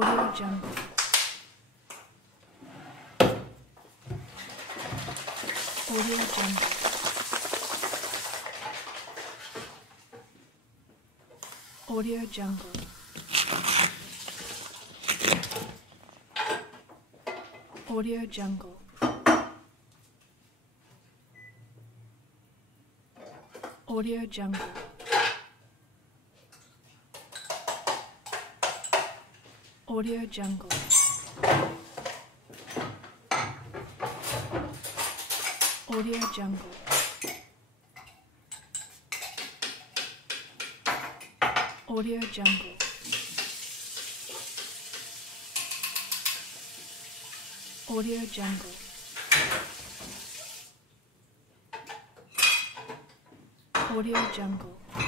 Audio Jungle. Audio Jungle. Audio Jungle. Audio Jungle. Audio Jungle. Audio Jungle. Audio Jungle. Audio Jungle. Audio Jungle. Audio Jungle.